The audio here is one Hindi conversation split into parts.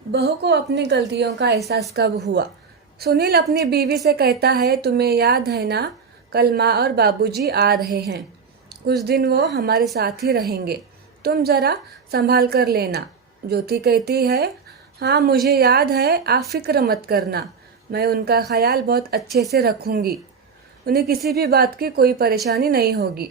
बहू को अपनी गलतियों का एहसास कब हुआ? सुनील अपनी बीवी से कहता है, तुम्हें याद है ना, कल माँ और बाबूजी आ रहे हैं। कुछ दिन वो हमारे साथ ही रहेंगे। तुम जरा संभाल कर लेना। ज्योति कहती है, हाँ मुझे याद है, आप फिक्र मत करना। मैं उनका ख्याल बहुत अच्छे से रखूंगी। उन्हें किसी भी बात की कोई परेशानी नहीं होगी।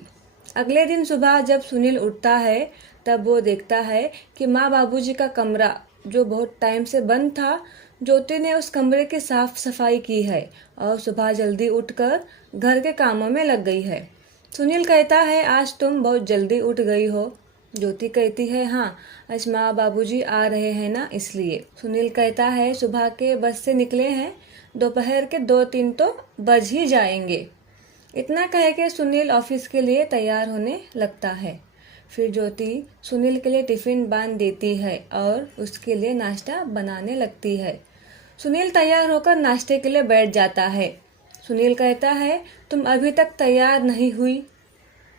अगले दिन सुबह जब सुनील उठता है, तब वो देखता है कि माँ बाबूजी का कमरा जो बहुत टाइम से बंद था, ज्योति ने उस कमरे की साफ सफाई की है और सुबह जल्दी उठकर घर के कामों में लग गई है। सुनील कहता है, आज तुम बहुत जल्दी उठ गई हो। ज्योति कहती है, हाँ आज माँ बाबूजी आ रहे हैं ना, इसलिए। सुनील कहता है, सुबह के बस से निकले हैं, दोपहर के 2-3 तो बज ही जाएंगे। इतना कह के सुनील ऑफिस के लिए तैयार होने लगता है। फिर ज्योति सुनील के लिए टिफिन बांध देती है और उसके लिए नाश्ता बनाने लगती है। सुनील तैयार होकर नाश्ते के लिए बैठ जाता है। सुनील कहता है, तुम अभी तक तैयार नहीं हुई?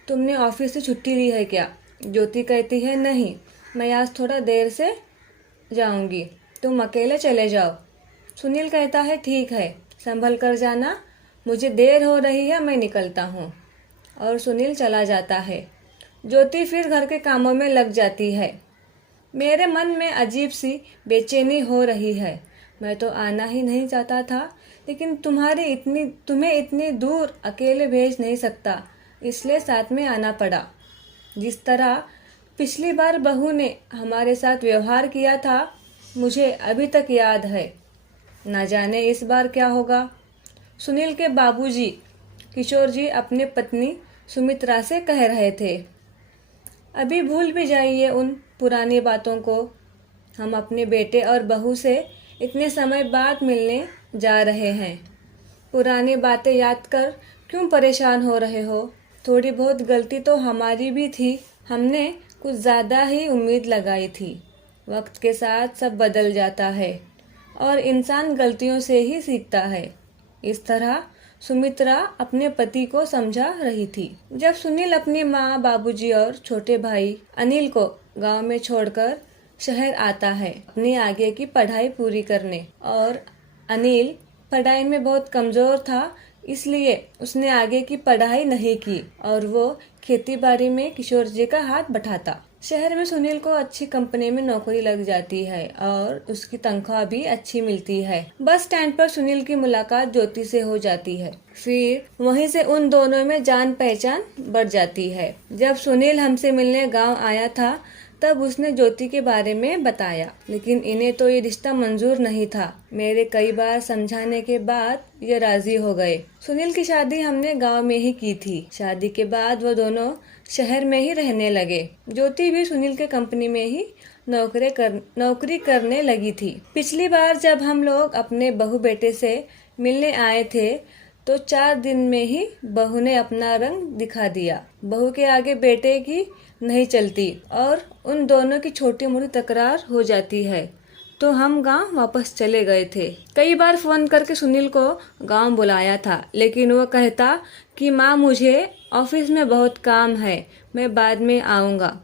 तुमने ऑफिस से छुट्टी ली है क्या? ज्योति कहती है, नहीं, मैं आज थोड़ा देर से जाऊंगी, तुम अकेले चले जाओ। सुनील कहता है, ठीक है, संभल कर जाना, मुझे देर हो रही है, मैं निकलता हूँ। और सुनील चला जाता है। ज्योति फिर घर के कामों में लग जाती है। मेरे मन में अजीब सी बेचैनी हो रही है। मैं तो आना ही नहीं चाहता था, लेकिन तुम्हें इतनी दूर अकेले भेज नहीं सकता, इसलिए साथ में आना पड़ा। जिस तरह पिछली बार बहू ने हमारे साथ व्यवहार किया था, मुझे अभी तक याद है। न जाने इस बार क्या होगा। सुनील के बाबूजी किशोर जी अपनी पत्नी सुमित्रा से कह रहे थे, अभी भूल भी जाइए उन पुरानी बातों को। हम अपने बेटे और बहू से इतने समय बाद मिलने जा रहे हैं। पुरानी बातें याद कर क्यों परेशान हो रहे हो? थोड़ी बहुत गलती तो हमारी भी थी, हमने कुछ ज़्यादा ही उम्मीद लगाई थी। वक्त के साथ सब बदल जाता है और इंसान गलतियों से ही सीखता है। इस तरह सुमित्रा अपने पति को समझा रही थी। जब सुनील अपनी माँ, बाबूजी और छोटे भाई अनिल को गांव में छोड़कर शहर आता है अपनी आगे की पढ़ाई पूरी करने, और अनिल पढ़ाई में बहुत कमजोर था, इसलिए उसने आगे की पढ़ाई नहीं की और वो खेती बाड़ी में किशोर जी का हाथ बटाता। शहर में सुनील को अच्छी कंपनी में नौकरी लग जाती है और उसकी तनख्वाह भी अच्छी मिलती है। बस स्टैंड पर सुनील की मुलाकात ज्योति से हो जाती है। फिर वहीं से उन दोनों में जान पहचान बढ़ जाती है। जब सुनील हमसे मिलने गांव आया था, तब उसने ज्योति के बारे में बताया, लेकिन इन्हें तो ये रिश्ता मंजूर नहीं था। मेरे कई बार समझाने के बाद ये राजी हो गए। सुनील की शादी हमने गांव में ही की थी। शादी के बाद वो दोनों शहर में ही रहने लगे। ज्योति भी सुनील के कंपनी में ही नौकरी करने लगी थी। पिछली बार जब हम लोग अपने बहू बेटे से मिलने आए थे, तो 4 दिन में ही बहू ने अपना रंग दिखा दिया। बहू के आगे बेटे की नहीं चलती और उन दोनों की छोटी मोटी तकरार हो जाती है, तो हम गांव वापस चले गए थे। कई बार फोन करके सुनील को गांव बुलाया था, लेकिन वो कहता कि माँ मुझे ऑफिस में बहुत काम है, मैं बाद में आऊँगा।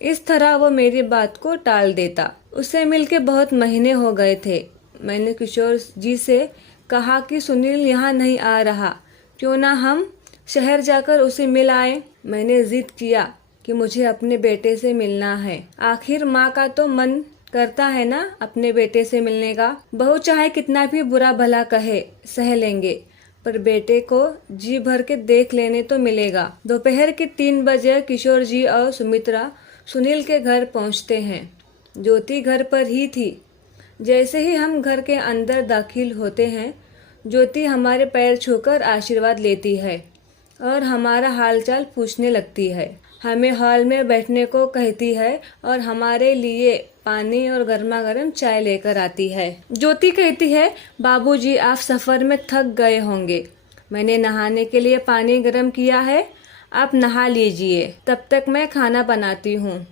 इस तरह वो मेरी बात को टाल देता। उससे मिलके बहुत महीने हो गए थे। मैंने किशोर जी से कहा कि सुनील यहाँ नहीं आ रहा, क्यों ना हम शहर जाकर उसे मिल आए। मैंने जिद किया कि मुझे अपने बेटे से मिलना है। आखिर माँ का तो मन करता है ना अपने बेटे से मिलने का। बहू चाहे कितना भी बुरा भला कहे, सह लेंगे, पर बेटे को जी भर के देख लेने तो मिलेगा। दोपहर के 3 बजे किशोर जी और सुमित्रा सुनील के घर पहुंचते हैं। ज्योति घर पर ही थी। जैसे ही हम घर के अंदर दाखिल होते हैं, ज्योति हमारे पैर छूकर आशीर्वाद लेती है और हमारा हालचाल पूछने लगती है। हमें हॉल में बैठने को कहती है और हमारे लिए पानी और गर्मा गर्म चाय लेकर आती है। ज्योति कहती है, बाबूजी आप सफर में थक गए होंगे, मैंने नहाने के लिए पानी गर्म किया है, आप नहा लीजिए, तब तक मैं खाना बनाती हूँ।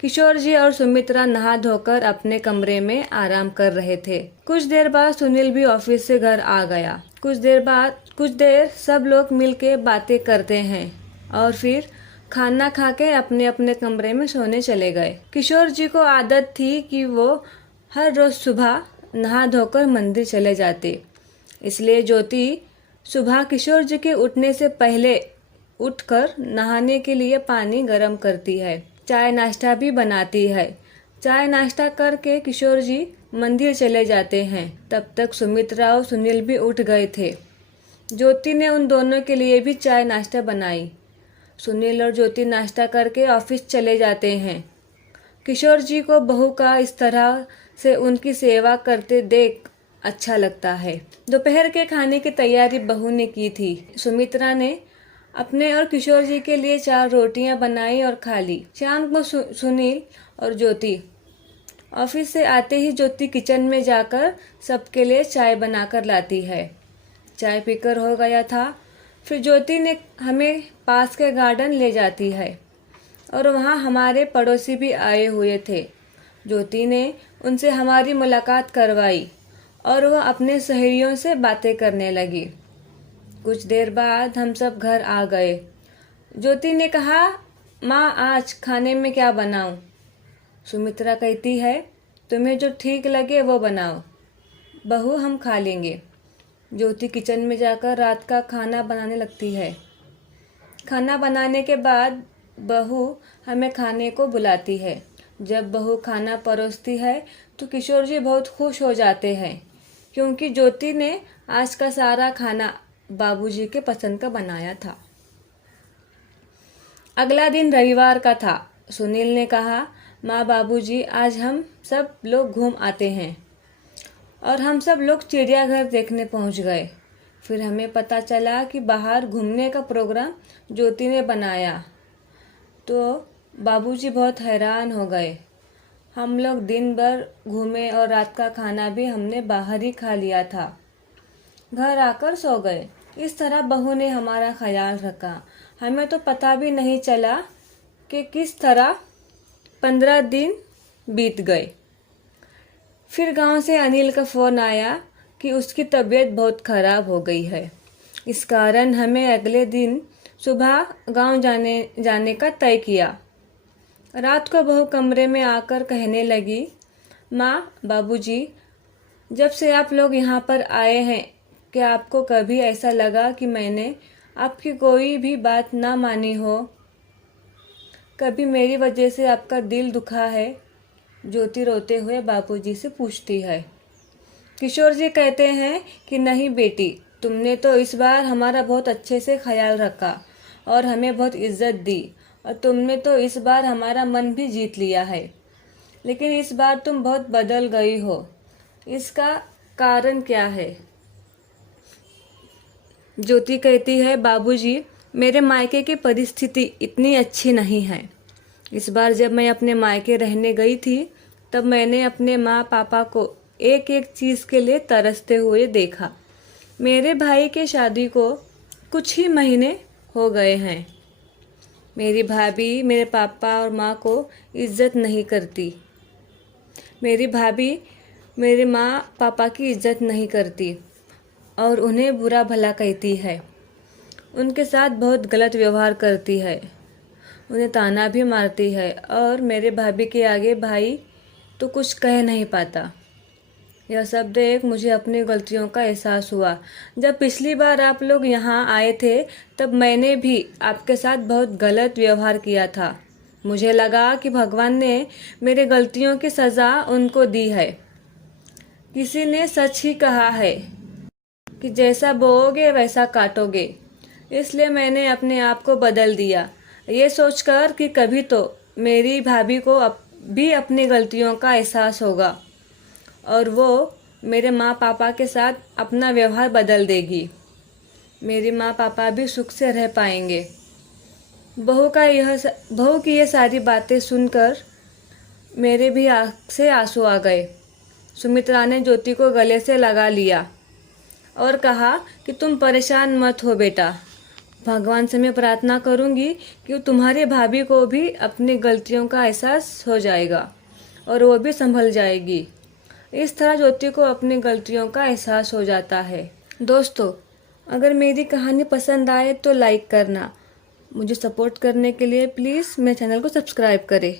किशोर जी और सुमित्रा नहा धोकर अपने कमरे में आराम कर रहे थे। कुछ देर बाद सुनील भी ऑफिस से घर आ गया। कुछ देर सब लोग मिलके बातें करते हैं और फिर खाना खा के अपने अपने कमरे में सोने चले गए। किशोर जी को आदत थी कि वो हर रोज़ सुबह नहा धोकर मंदिर चले जाते। इसलिए ज्योति सुबह किशोर जी के उठने से पहले उठकर नहाने के लिए पानी गर्म करती है, चाय नाश्ता भी बनाती है। चाय नाश्ता करके किशोर जी मंदिर चले जाते हैं। तब तक सुमित्रा और सुनील भी उठ गए थे। ज्योति ने उन दोनों के लिए भी चाय नाश्ता बनाई। सुनील और ज्योति नाश्ता करके ऑफिस चले जाते हैं। किशोर जी को बहू का इस तरह से उनकी सेवा करते देख अच्छा लगता है। दोपहर के खाने की तैयारी बहू ने की थी। सुमित्रा ने अपने और किशोर जी के लिए 4 रोटियां बनाई और खा ली। शाम को सुनील और ज्योति ऑफिस से आते ही ज्योति किचन में जाकर सबके लिए चाय बनाकर लाती है। चाय पीकर हो गया था। फिर ज्योति ने हमें पास के गार्डन ले जाती है और वहाँ हमारे पड़ोसी भी आए हुए थे। ज्योति ने उनसे हमारी मुलाकात करवाई और वह अपने सहेलियों से बातें करने लगी। कुछ देर बाद हम सब घर आ गए। ज्योति ने कहा, माँ आज खाने में क्या बनाऊं? सुमित्रा कहती है, तुम्हें जो ठीक लगे वो बनाओ बहू, हम खा लेंगे। ज्योति किचन में जाकर रात का खाना बनाने लगती है। खाना बनाने के बाद बहू हमें खाने को बुलाती है। जब बहू खाना परोसती है तो किशोर जी बहुत खुश हो जाते हैं, क्योंकि ज्योति ने आज का सारा खाना बाबूजी के पसंद का बनाया था। अगला दिन रविवार का था। सुनील ने कहा, माँ बाबूजी आज हम सब लोग घूम आते हैं। और हम सब लोग चिड़ियाघर देखने पहुंच गए। फिर हमें पता चला कि बाहर घूमने का प्रोग्राम ज्योति ने बनाया, तो बाबूजी बहुत हैरान हो गए। हम लोग दिन भर घूमे और रात का खाना भी हमने बाहर ही खा लिया था। घर आकर सो गए। इस तरह बहू ने हमारा ख्याल रखा। हमें तो पता भी नहीं चला कि किस तरह 15 दिन बीत गए। फिर गांव से अनिल का फ़ोन आया कि उसकी तबीयत बहुत ख़राब हो गई है। इस कारण हमें अगले दिन सुबह गांव जाने का तय किया। रात को बहू कमरे में आकर कहने लगी, माँ बाबूजी, जब से आप लोग यहाँ पर आए हैं, क्या आपको कभी ऐसा लगा कि मैंने आपकी कोई भी बात ना मानी हो? कभी मेरी वजह से आपका दिल दुखा है? ज्योति रोते हुए बाबूजी से पूछती है। किशोर जी कहते हैं कि नहीं बेटी, तुमने तो इस बार हमारा बहुत अच्छे से ख्याल रखा और हमें बहुत इज्जत दी, और तुमने तो इस बार हमारा मन भी जीत लिया है। लेकिन इस बार तुम बहुत बदल गई हो। इसका कारण क्या है? ज्योति कहती है, बाबूजी, मेरे मायके की परिस्थिति इतनी अच्छी नहीं है। इस बार जब मैं अपने मायके रहने गई थी, तब मैंने अपने माँ पापा को एक एक चीज़ के लिए तरसते हुए देखा। मेरे भाई के शादी को कुछ ही महीने हो गए हैं। मेरी भाभी मेरे पापा और माँ को इज्जत नहीं करती। मेरी भाभी मेरे माँ पापा की इज्जत नहीं करती और उन्हें बुरा भला कहती है। उनके साथ बहुत गलत व्यवहार करती है, उन्हें ताना भी मारती है, और मेरे भाभी के आगे भाई तो कुछ कह नहीं पाता। यह सब देख मुझे अपनी गलतियों का एहसास हुआ। जब पिछली बार आप लोग यहाँ आए थे, तब मैंने भी आपके साथ बहुत गलत व्यवहार किया था। मुझे लगा कि भगवान ने मेरे गलतियों की सज़ा उनको दी है। किसी ने सच ही कहा है कि जैसा बोओगे वैसा काटोगे। इसलिए मैंने अपने आप को बदल दिया, ये सोचकर कि कभी तो मेरी भाभी को भी अपनी गलतियों का एहसास होगा और वो मेरे माँ पापा के साथ अपना व्यवहार बदल देगी। मेरी माँ पापा भी सुख से रह पाएंगे। बहू की ये सारी बातें सुनकर मेरे भी आँख से आंसू आ गए। सुमित्रा ने ज्योति को गले से लगा लिया और कहा कि तुम परेशान मत हो बेटा, भगवान से मैं प्रार्थना करूंगी कि तुम्हारी भाभी को भी अपनी गलतियों का एहसास हो जाएगा और वो भी संभल जाएगी। इस तरह ज्योति को अपनी गलतियों का एहसास हो जाता है। दोस्तों, अगर मेरी कहानी पसंद आए तो लाइक करना। मुझे सपोर्ट करने के लिए प्लीज़ मेरे चैनल को सब्सक्राइब करें।